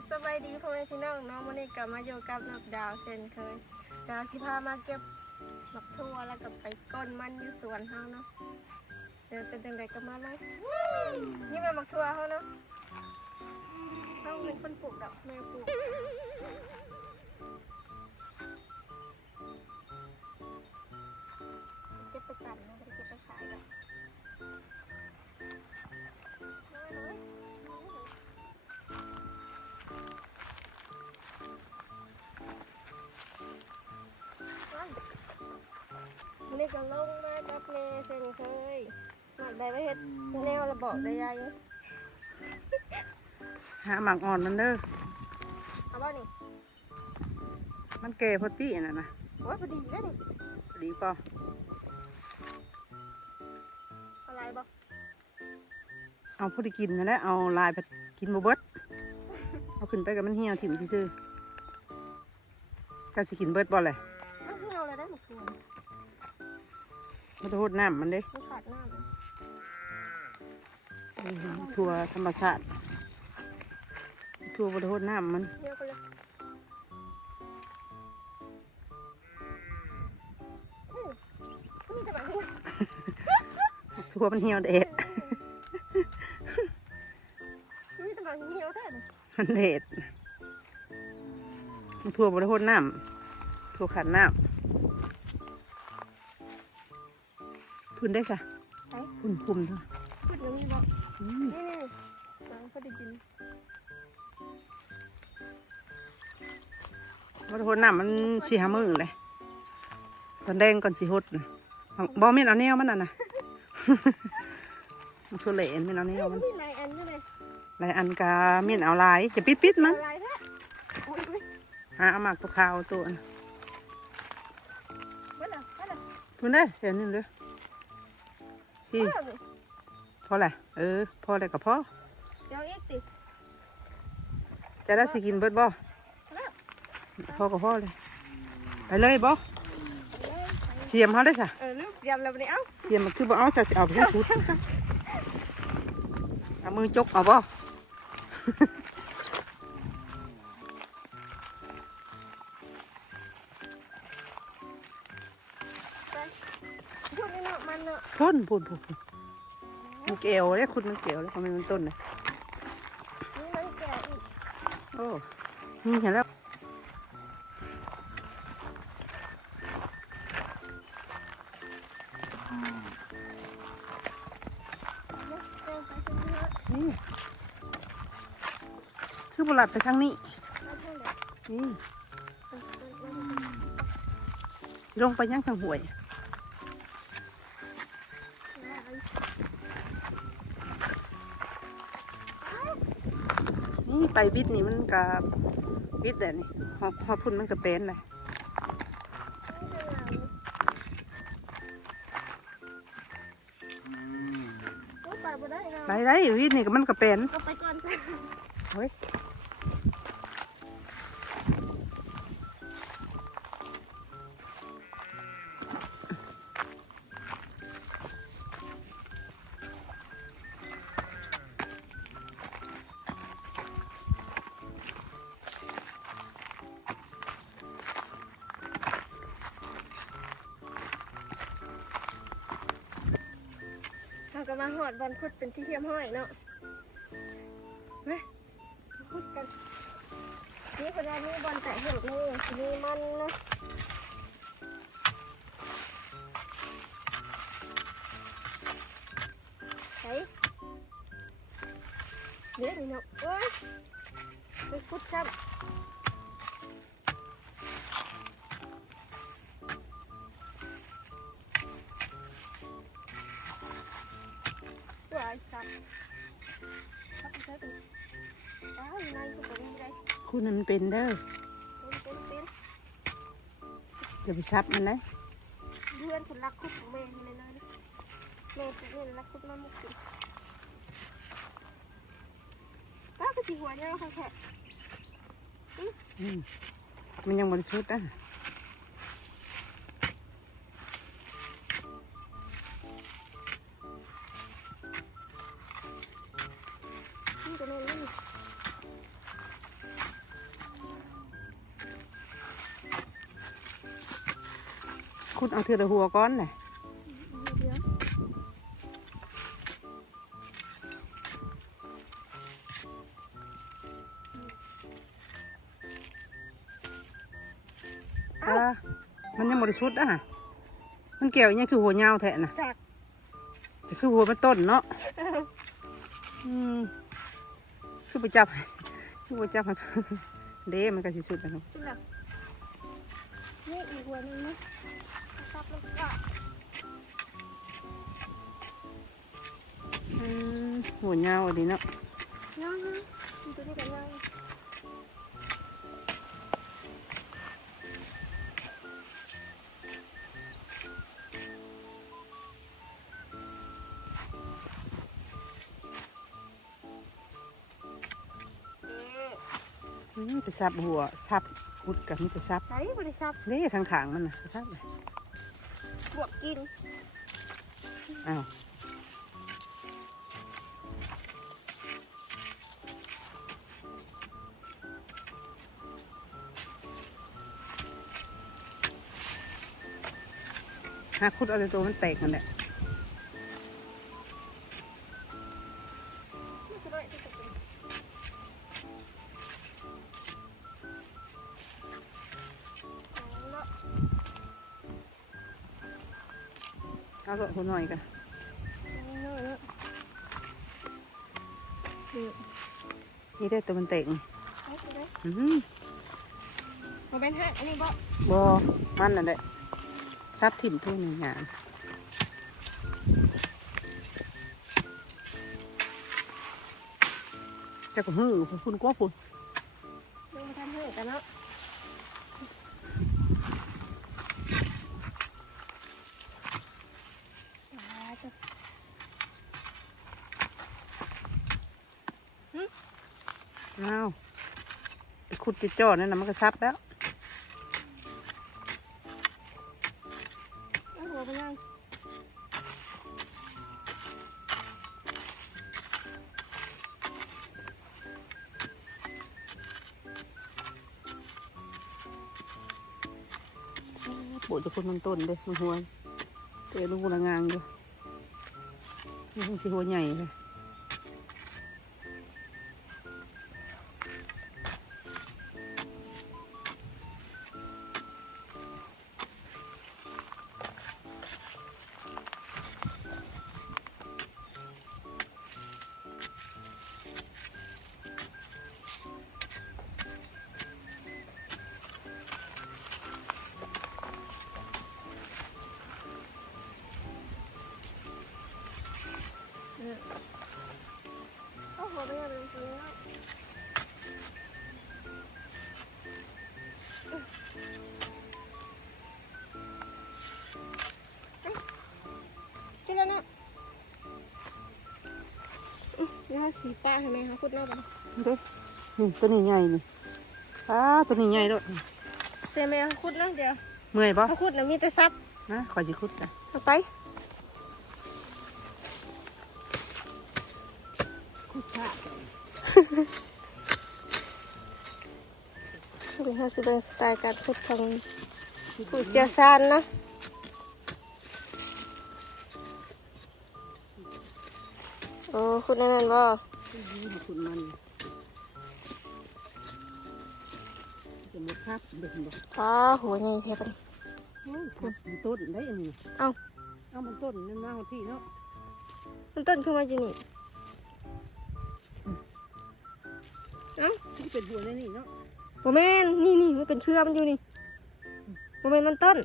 บสบายดีพ่อแม่พี่น้องน้องวันนี้กลับมาอยู่กับนับดาวเช่นเคยดาวสิพามาเก็บหมักทั่วแล้วก็ไปก้นมันอยู่สวนเฮาเนาะเดี๋ยวเป็นจังไดก็มาเลยนี่เป็นหมักทั่วเฮาเนาะเฮาเป็นคนปลูกดอกแม่ปลูก ก็ลงมากับเมเช่นเคยหมักได้ได้เฮ็ดแนวระบอกได้ยายหาหมักอ่อนมันเด้อเอาบ่นี่มันแก่พอตี้น่ะนะโอ้ยพอดีแล้วนี่ดีป่ะอะไรบ่เอาพอดีกินนั่นแหละเอาลายไปกินบ่เบิดเอาขึ้นไปกับมันเหี่ยวถิ่มซื่อๆก็สิกินเบิดบ่เลย มันจะหดน้ำมันเด้มันขาดน้ำเลยอืมทั่วธรรมชาติทั่วบ่ได้โหดน้ำมันเดี๋ยวก็เลยถั่วมันเหี่ยวแดดมีแต่มันเหี่ยวแท้มันแดดมันทั่วบ่ได้โหดน้ำทั่วขาดน้ำ พุ่นได้สะไอ้พุ่นคุมเถอะพูดอย่างนี้บ่อืมนี่นี่หนังพอดีกินบ่ได้โหดน้ำมันสิหามือเลยตอนแดงก่อนสิหดน่ะบ่แม่นเอาแนวมันน่ะนะมันคือเหลนแม่นเอาแนเอ้ยวมันมีหลายอันอยู่เลยหลายอันกาเมียนเอาหลายจะปิดปิดๆมันอะไรแท้อุ้ยอุ้ยหาเอาหมากตัวขาวตัวน่ะเบิ่งน่ะเบิ่งน่ะคุณได้เห็นนี่เลย พี่เบิ่งนี่พอแหละเออพอแหละกับพ่อเดี๋ยวอีกติจะได้สิกินเบิดบ่แล้วพ่อกับพ่อเลยไปเลยบ่เสียมเขาได้สะเออลืมเสียมแล้วบัดนี้เอ้าเสียมมันคือบ่เอาสะสิเอาไปให้ชุดเอามือจกเอาบ่ พูดนี่เนาะมันเนาะพ่นพ่นพ่นพ่นมันเกลียวเลยคุณมันเกลียวเลยทำไมมันต้นเลยนี่มันแก่อีกโอ้นี่เห็นแล้วเนาะเออไปตรงนี้เนาะนี่คือบลัดไปทางนี้ไปทางไหนนี่เออเออเออลงไปยังทางห่วย ไปบิดนี่มันกับบิดแต่นี่หอหอพุ่นมันกับเป็นเลยโอ้ยไปบ่ได้เนาะไปได้วิดนี่ก็มันกับเป็นเอาไปก่อนสิเฮ้ย ก็มาหอดบอลคุดเป็นที่เทียมห้อยเนาะมาคุดกัน นี่คนแรกนี่บอลแต่เหี่ยวนี่นี่มันเนาะใส่เดี๋ยวนี่เนาะเอ้ยไปคุดซ้ำตั คุณนั้นเป็นเด้อเป็นเป็นเป็นจะไปซับมันเลยเพื่อนคนรักคุดของแม่นี่เลยนะแม่เป็นเพื่อนรักคุดมากมุกสิป้าก็จีหัวเนี่ยค่ะแค่อืมมันยังบริสุทธิ์อะ เอาเทือละหัวก้อนน่ะเดี๋ยวอ่ามันยังบริสุทธิ์อะมันเกี่ยวยังคือหัวยาวแทะน่ะจากจะคือหัวมันต้นเนาะอืมคือไปจับคือไปจับมันเด้มันก็สิสุดแล้วเนาะจุดหลักนี่อีกหัวหนึงนะ หัวยาวอันนี้เนาะย่างนะมันตัวนี้กันย่างอืมอืมไปซับหัวซับขุดกับมันไปซับใช้บริษัทเด้ทางขางมันน่ะไปซับเลยบวกกินอ้าว หาขุดเอาแต่ตัวมันแตกนั่นแหละนี่คือด้วยที่จะเป็นเอาละเอาละหัวหน่อยกันเอาละนี่นี่ได้ตัวมันแตกนี่เอาไปเลยอืมมาเป็นห้าอันนี้บ่บอมันนั่นแหละ ซับถิ่มทั่วหนึ่งงานจะก็หื้อคุณกว่าคุณเรื่องมาทำให้กันเนาะอ่าจะอ้าวไปขุดจิจ่อนั่นนะมันก็ซับแล้ว โบดจะคนมันต้นเลยมันหัวเตะลูกระงางอยู่นี่มันสีหัวใหญ่เลย เดี๋ยวให้สีป้าให้แม่เขาคุดเนาะบ่เด้นี่ตัวนี้ใหญ่นี่อ้าตัวนี้ใหญ่ด้วยเสียแม่เขาคุดเนาะเดี๋ยวเมื่อยปะเขาคุดน่ะมีแต่ซับนะขอจิคุดจ้ะเอาไปคุดค่ะเดี๋ยวเราสิเป็นสไตล์การคุดของผู้เชี่ยวชาญเนาะ อ้คุดนั่นนั่นบ่คุดมันจะหมดครับเด็กบอกอ๋อหัวใหญ่แท้ปะนี่โอ้ยสับมันต้นได้อันนี้เอ้าเอามันต้นนั่นมาที่เนาะมันต้นขึ้นมาจีนี่เอ้าที่เป็นหัวในนี่เนาะโมเมนนี่นี่มันเป็นเครือมันอยู่นี่โมเมนมันต้น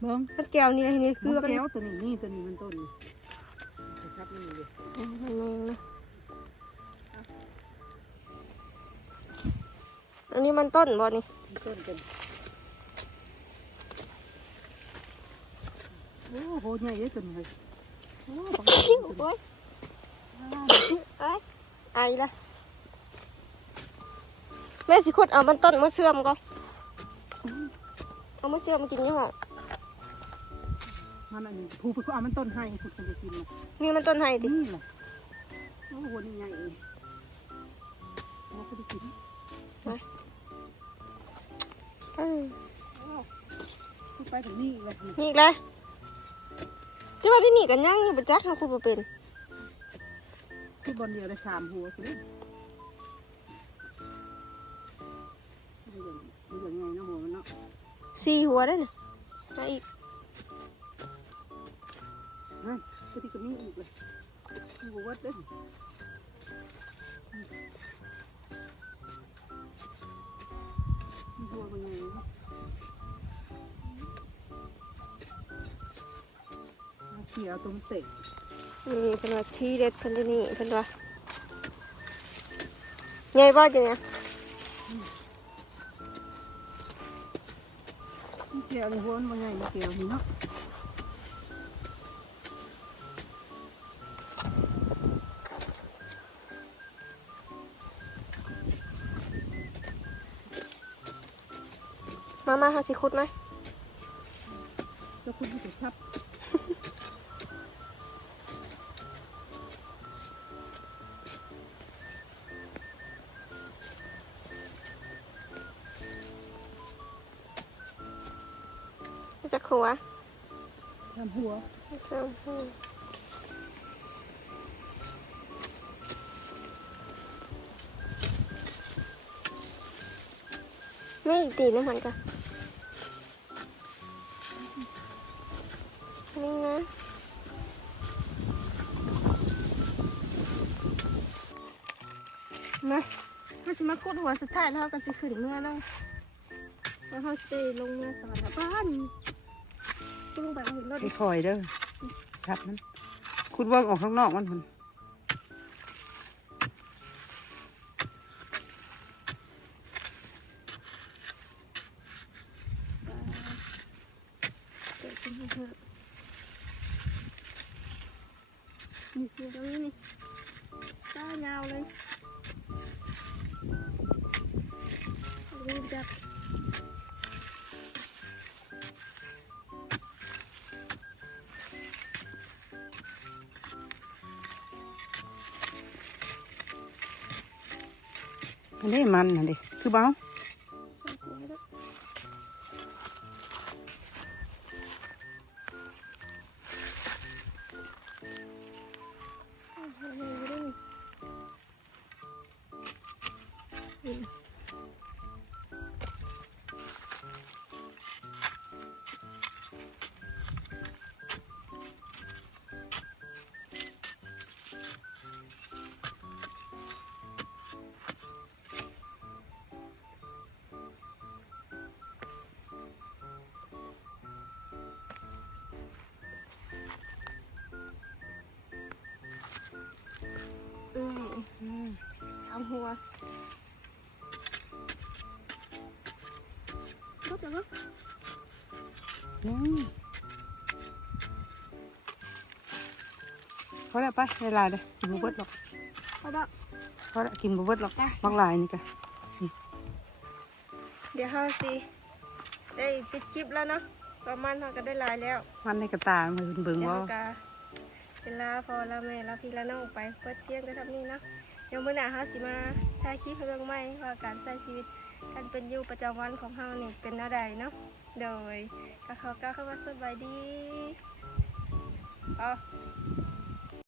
เบิ้งมันแก้วนี่อะไรนี่คืคืออมันแก้วตัวนี้นี่ตัวนี้มันต้นไปซับมั นเลยอืมมันแมงนะ อันนี้มันต้นบ่นี่มันต้นเป็นโอ้โหใหญ่เยอะจนเลยโอ้ปังโอ้ยไอ้ไอ้ละแม่สิขุดเอามันต้นมาเสื่อมก็เอามาเสื่อมกินยังไง มันอันนี้ผู้ไปก็เอามันต้นให้ผู้จะไปกินน่ะนี่มันต้นไห้ตินี่แหละโอ้โหนี่ใหญ่เองแล้วก็ได้กินเออผู้ไปถึงนี่เลยนี่อีกแล้วจะว่าที่นี่กันยังอยู่ประจักษ์ค่ะคุณบ่เป็นคือบอลเดียวได้สามหัวคือมันอย่างไงเนาะหัวมันเนาะสี่หัวได้น่ะมาอีก พอดีก็มีอีกเลยมีหัววัดเด้อมีหัวมันไงเนาะเอาเขี่ยตรงเตะนี่เป็นว่าที่เด็ดเพิ่นที่นี่เพิ่นว่าไงบ่จังเนี่ยเขี่ยในหัวมันไงมาเกี่ยวนี่เนาะ มามาหาสิคุดไหมแล้วคุณจะชับจะขัวทำหัวสองหัวไม่อีกตีนะมันก็นี่ เขาจะมาคุดหัวสุดท้ายแล้วเขาก็จะขึ้นเมื่อแล้วแล้วเขาจะลงเมื่อสอนแล้วบ้านก็ลงไปเอาเห็นรถค่อยๆเด้อชับมันคุณเวิร์กออกข้างนอกมันพุ่นเกิดขึ้นเถอะนี่คือตรงนี้นี่ต้ายาวเลย รีบจับอันนี้ เอาหัวรถเหรออืมพอแล้วไปเวลาเลยกินบุเบิดหรอกเอาดอกพอแล้วกินบุเบิดหรอกบางลายนี่กะเดี๋ยวเขาสิได้ปิดคลิปแล้วเนาะประมาณเขาก็ได้หลายแล้วมันในกระตามันเบิ่งเดี๋ยวว่าเราก็เวลาพอละแม่ละพี่ละน้องไปเปิดเที่ยงก็ทำนี่เนาะ เดี๋ยวมื้อหน้าเขาสิมาถ่ายคลิปเรื่องใหม่ว่าการใช้ชีวิตการเป็นอยู่ประจำวันของเฮานี่เป็นแนวใดเนาะโดยก็เขาก็เข้ามาสบายดีอ๋อ